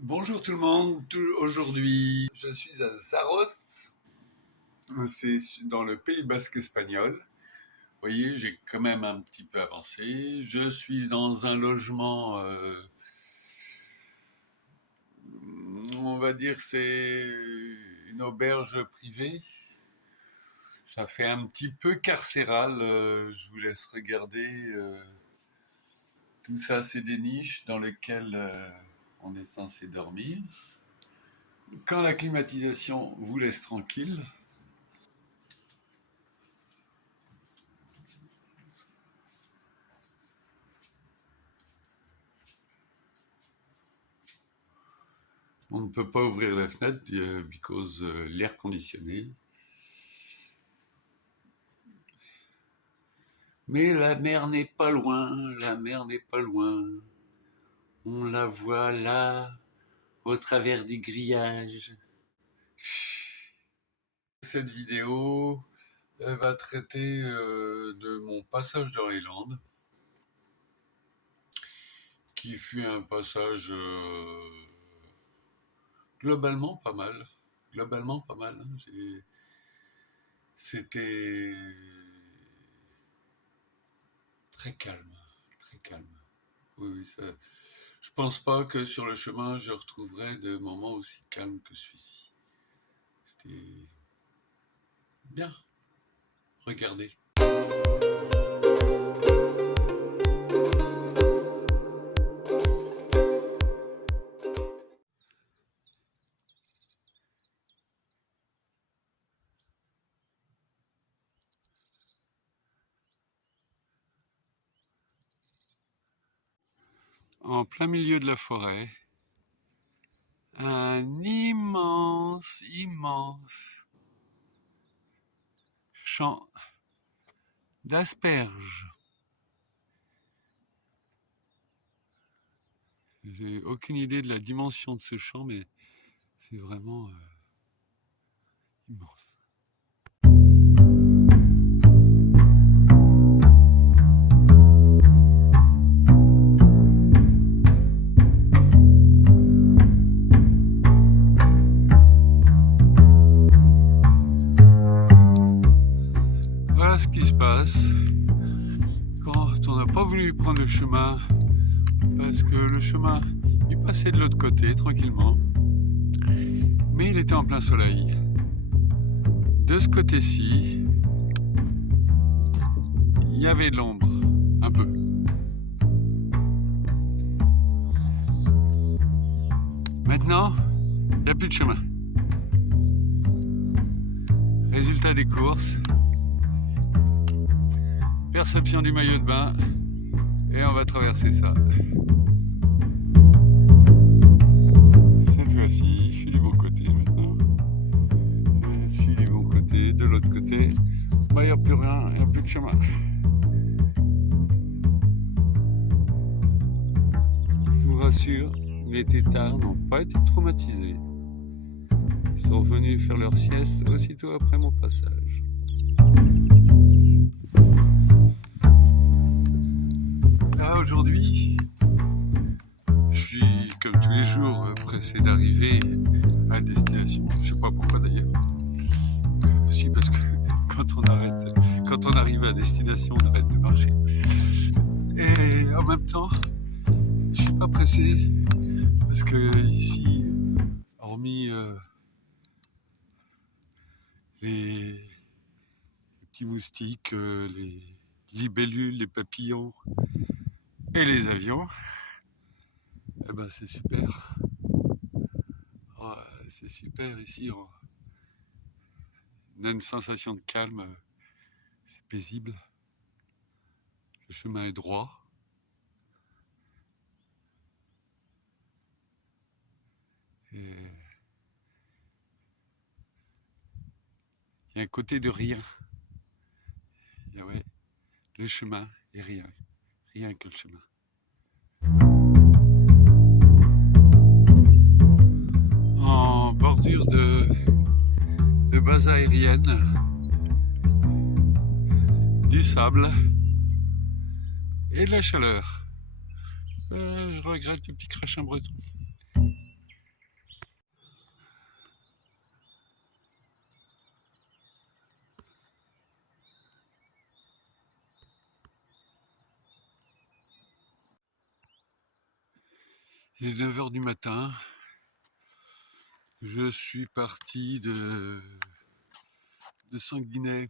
Bonjour tout le monde, aujourd'hui je suis à Zarost, c'est dans le Pays Basque espagnol. Vous voyez, j'ai quand même un petit peu avancé. Je suis dans un logement, on va dire c'est une auberge privée. Ça fait un petit peu carcéral, je vous laisse regarder. Tout ça, c'est des niches dans lesquelles on est censé dormir. Quand la climatisation vous laisse tranquille, on ne peut pas ouvrir la fenêtre because l'air conditionné. Mais la mer n'est pas loin, la mer n'est pas loin. On la voit là, au travers du grillage. Cette vidéo va traiter de mon passage dans les Landes, qui fut un passage globalement pas mal. Globalement pas mal. C'était très calme, très calme. Oui, ça, je pense pas que sur le chemin je retrouverai de moments aussi calmes que celui-ci. C'était bien. Regardez. En plein milieu de la forêt, un immense champ d'asperges. J'ai aucune idée de la dimension de ce champ, mais c'est vraiment immense. Voilà ce qui se passe quand on n'a pas voulu prendre le chemin, parce que le chemin il passait de l'autre côté tranquillement, mais il était en plein soleil. De ce côté-ci, il y avait de l'ombre, un peu. Maintenant, il n'y a plus de chemin. Résultat des courses, perception du maillot de bain, et on va traverser ça. Cette fois-ci, je suis du bon côté maintenant. Je suis du bon côté, de l'autre côté, il n'y a plus rien, il n'y a plus de chemin. Je vous rassure, les têtards n'ont pas été traumatisés. Ils sont revenus faire leur sieste aussitôt après mon passage. Là aujourd'hui, je suis comme tous les jours pressé d'arriver à destination. Je sais pas pourquoi d'ailleurs. Si, parce que quand on arrive à destination, on arrête de marcher. Et en même temps, je suis pas pressé parce que ici, hormis les petits moustiques, les libellules, les papillons et les avions, eh ben c'est super. Oh, c'est super ici. On a une sensation de calme, c'est paisible. Le chemin est droit. Et il y a un côté de rien. Et ouais, le chemin et rien. Rien que le chemin. En bordure de base aérienne, du sable et de la chaleur. Je regrette les petits crachins bretons. Il est 9 h du matin. Je suis parti de Sanguinet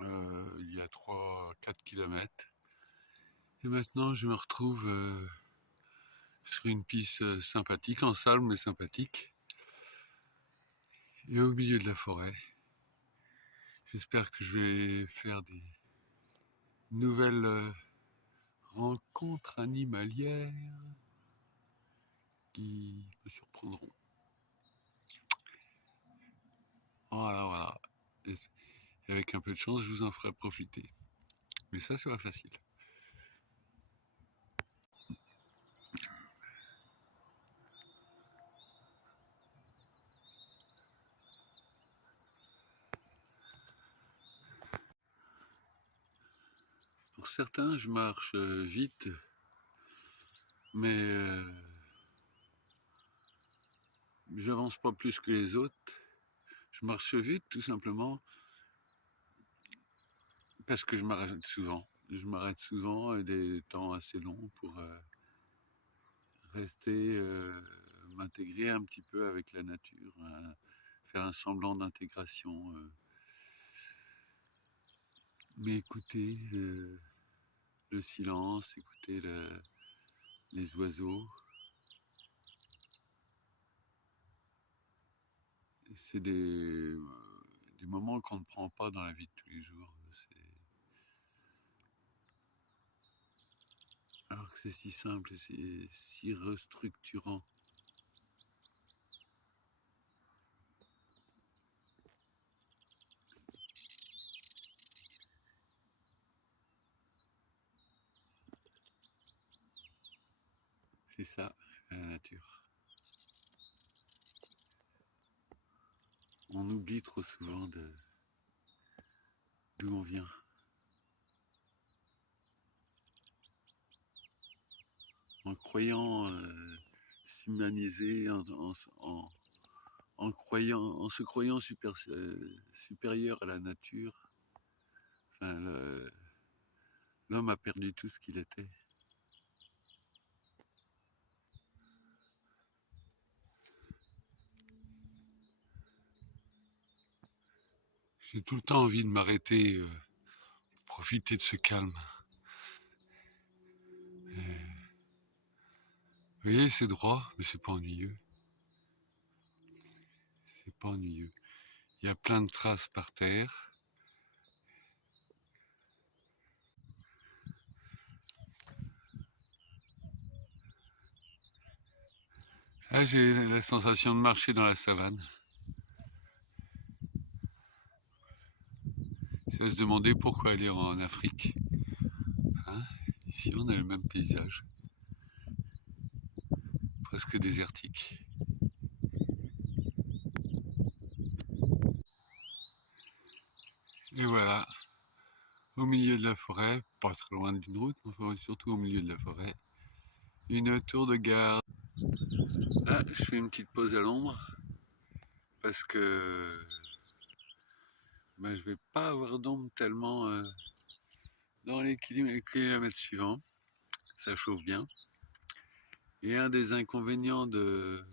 il y a 3-4 kilomètres. Et maintenant, je me retrouve sur une piste sympathique, en salle, mais sympathique, et au milieu de la forêt. J'espère que je vais faire des nouvelles rencontres animalières qui me surprendront. Voilà, voilà. Et avec un peu de chance, je vous en ferai profiter. Mais ça, c'est pas facile. Pour certains, je marche vite, mais j'avance pas plus que les autres. Je marche vite tout simplement parce que je m'arrête souvent. Je m'arrête souvent et des temps assez longs pour rester, m'intégrer un petit peu avec la nature, faire un semblant d'intégration, mais écouter le silence, écouter les oiseaux. C'est des moments qu'on ne prend pas dans la vie de tous les jours. Alors que c'est si simple, c'est si restructurant. C'est ça, la nature. On oublie trop souvent d'où on vient. En croyant s'humaniser, en se croyant supérieur à la nature, enfin, l'homme a perdu tout ce qu'il était. J'ai tout le temps envie de m'arrêter, profiter de ce calme. Vous voyez, c'est droit, mais c'est pas ennuyeux. C'est pas ennuyeux. Il y a plein de traces par terre. Là, j'ai la sensation de marcher dans la savane. C'est à se demander pourquoi aller en Afrique. Hein, ici, on a le même paysage, presque désertique. Et voilà, au milieu de la forêt, pas très loin d'une route, mais surtout au milieu de la forêt, une tour de garde. Là, je fais une petite pause à l'ombre parce que je vais pas avoir d'ombre tellement dans les kilomètres suivants. Ça chauffe bien. Et un des inconvénients de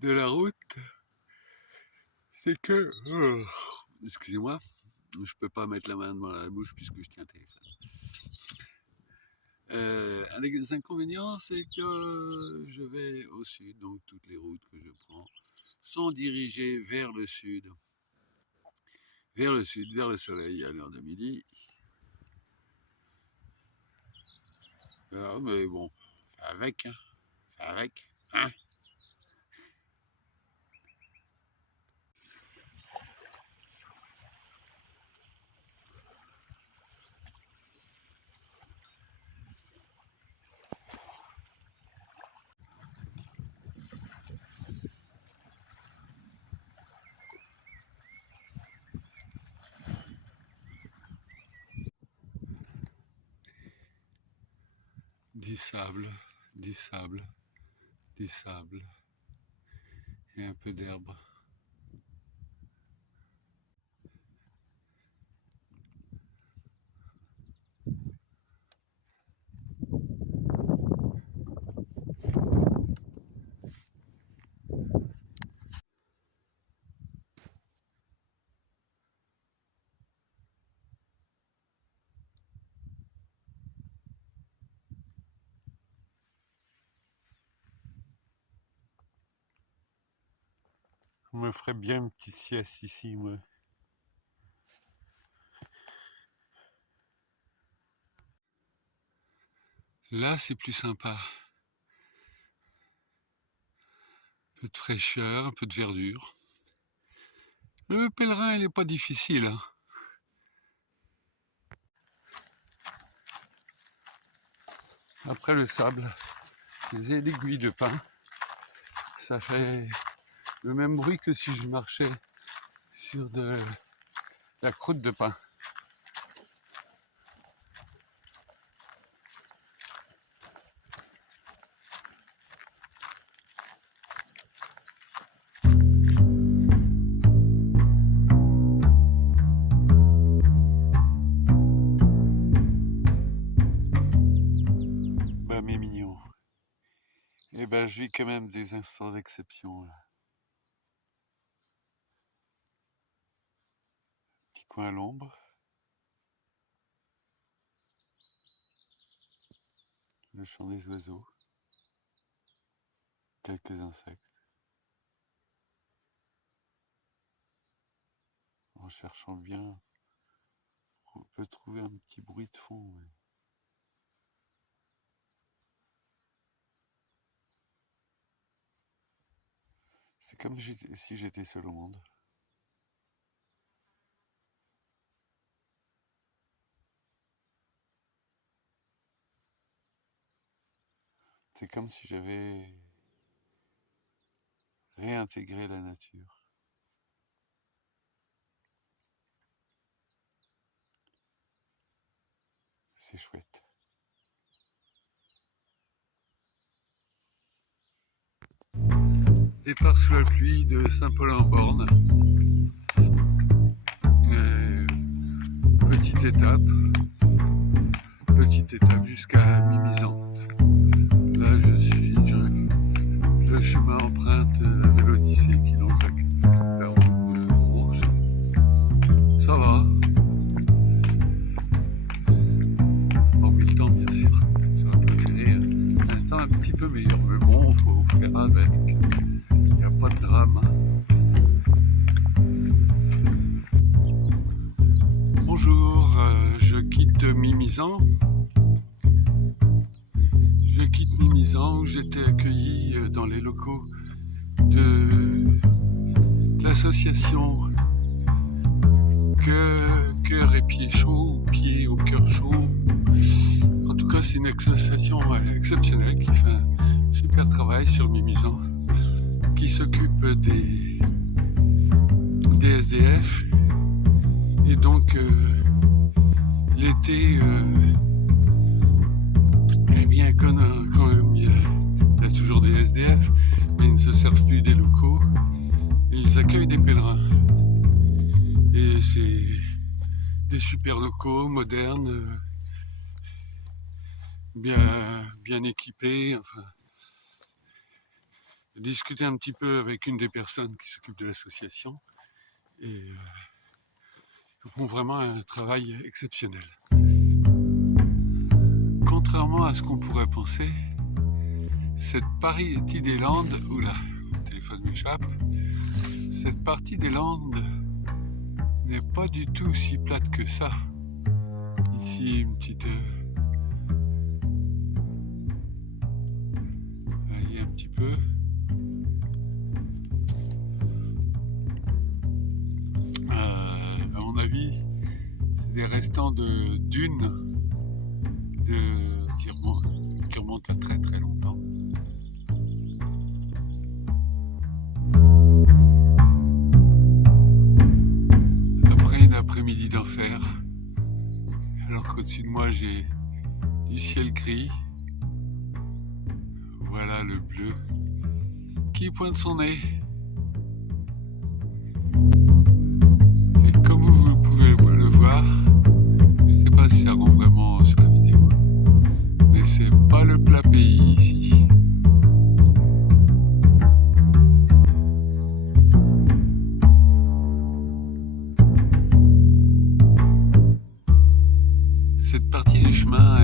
la route, c'est que, excusez-moi, je peux pas mettre la main devant la bouche puisque je tiens un téléphone. Un des inconvénients, c'est que je vais au sud, donc toutes les routes que je prends sont dirigées vers le sud, vers le soleil à l'heure de midi. Ah, mais bon, fais avec, hein, fais avec, hein. Du sable, du sable, du sable et un peu d'herbe. Je me ferais bien une petite sieste ici, moi. Là, c'est plus sympa. Un peu de fraîcheur, un peu de verdure. Le pèlerin, il est pas difficile, hein. Après le sable, les aiguilles de pin, ça fait le même bruit que si je marchais sur de la croûte de pin. Bah mes mignons, eh ben je vis quand même des instants d'exception là. Petit coin à l'ombre, le chant des oiseaux, quelques insectes. En cherchant bien, on peut trouver un petit bruit de fond. Ouais. C'est comme si j'étais seul au monde. C'est comme si j'avais réintégré la nature. C'est chouette. Départ sous la pluie de Saint-Paul-en-Born. Petite étape jusqu'à Mimizan. Là le chemin emprunte la Vélodyssée qui l'embarque la route de Rouge. Ça va. Hormis le temps bien sûr. Ça va préférer un temps un petit peu meilleur. Mais bon, faut faire avec. Il n'y a pas de drame. Bonjour, je quitte Mimizan. Je quitte Mimizan où j'étais accueilli dans les locaux de l'association Cœur et Pieds Chauds, Pieds au Cœur Chaud. En tout cas, c'est une association exceptionnelle qui fait un super travail sur Mimizan, qui s'occupe des SDF. Et donc, l'été, eh bien, quand même, il y a toujours des SDF, mais ils ne se servent plus des locaux. Ils accueillent des pèlerins. Et c'est des super locaux, modernes, bien équipés. Enfin, j'ai discuté un petit peu avec une des personnes qui s'occupe de l'association. Et ils font vraiment un travail exceptionnel. Contrairement à ce qu'on pourrait penser, cette partie des Landes, oula, mon téléphone m'échappe, cette partie des Landes n'est pas du tout si plate que ça. Ici, une petite... voyez un petit peu. À mon avis, c'est des restants de dunes qui remontent à très très longtemps. Après une après-midi d'enfer, alors qu'au-dessus de moi j'ai du ciel gris, voilà le bleu qui pointe son nez. Et comme vous pouvez le voir, je ne sais pas si ça rend vraiment sur la vidéo, mais c'est pas le plat pays ici. Cette partie du chemin,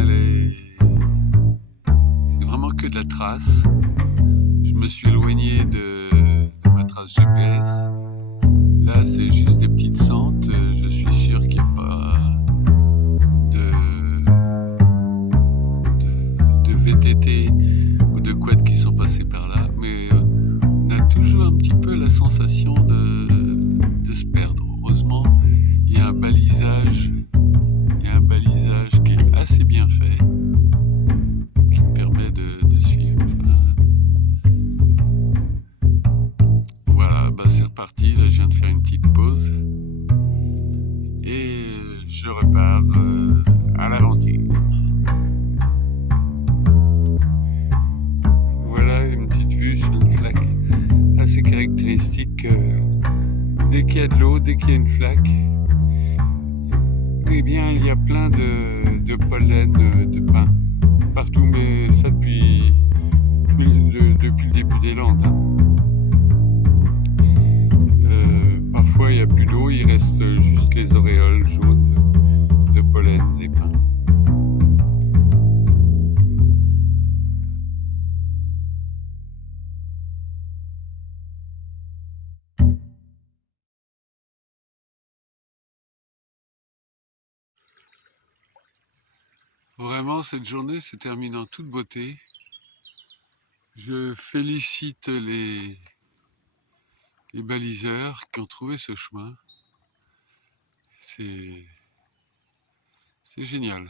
c'est vraiment que de la trace. Je me suis éloigné de ma traces GPS. Là, c'est juste des petites sentes. Je suis sûr qu'il n'y a pas de VTT ou de quad qui sont passés par là. Mais on a toujours un petit peu la sensation de se perdre. Heureusement, il y a un balisage. Il y a un balisage qui est assez bien fait, qui me permet de suivre. Voilà, bah c'est reparti. Là, je viens de faire une petite pause et je repars à l'aventure. Voilà une petite vue sur une flaque assez caractéristique. Dès qu'il y a de l'eau, dès qu'il y a une flaque, eh bien, il y a plein de pollen, de pin partout, mais ça depuis le début des Landes. Parfois, il n'y a plus d'eau, il reste juste les auréoles jaunes de pollen des pins. Vraiment, cette journée s'est terminée en toute beauté. Je félicite les baliseurs qui ont trouvé ce chemin. C'est génial.